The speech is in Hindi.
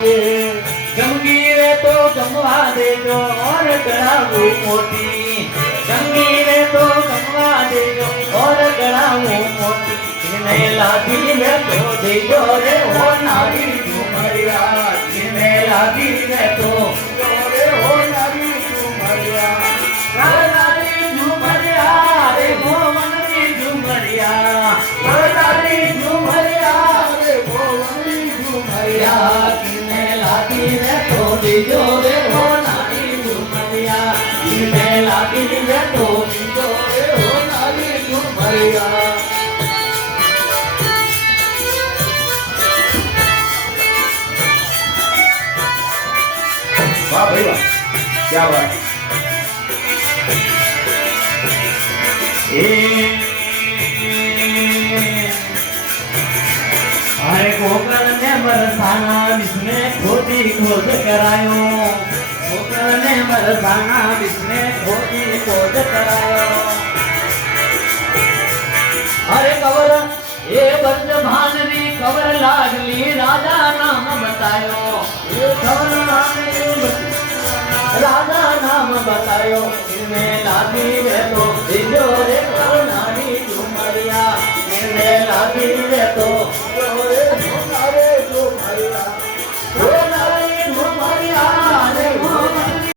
गमगीरे तो गमवा दे जो और गड़ाऊ मोती, गमगीरे तो गमवा दे जो और गड़ाऊ मोती, इन्हें लादी वे तो दे जो रे हो नारी झुमरिया, इन्हें लादी वे तो रे हो नारी झुमरिया, नारी झुमरिया रे भोवन की झुमरिया, नारी झुमरिया रे भोवन की झुमरिया, लागी रे तो दीजो रे हो नारी झुमरिया, इन्हें लागी रे तो दीजो रे हो नारी झुमरिया। वाह भाई वाह, क्या बात। अरे गोकर्ण ने बरसाना जिसने खोदी खोज करायो, गोकर्ण ने बरसाना जिसने खोदी खोज करायो। अरे कवर ये बंद भानरी कवर लाडली राजा नाम बतायो, ये कवर राजा नाम बतायो, इन्हें लादी वे तो दिजो रे नारी झुमरिया, इन्हें लादी वे तो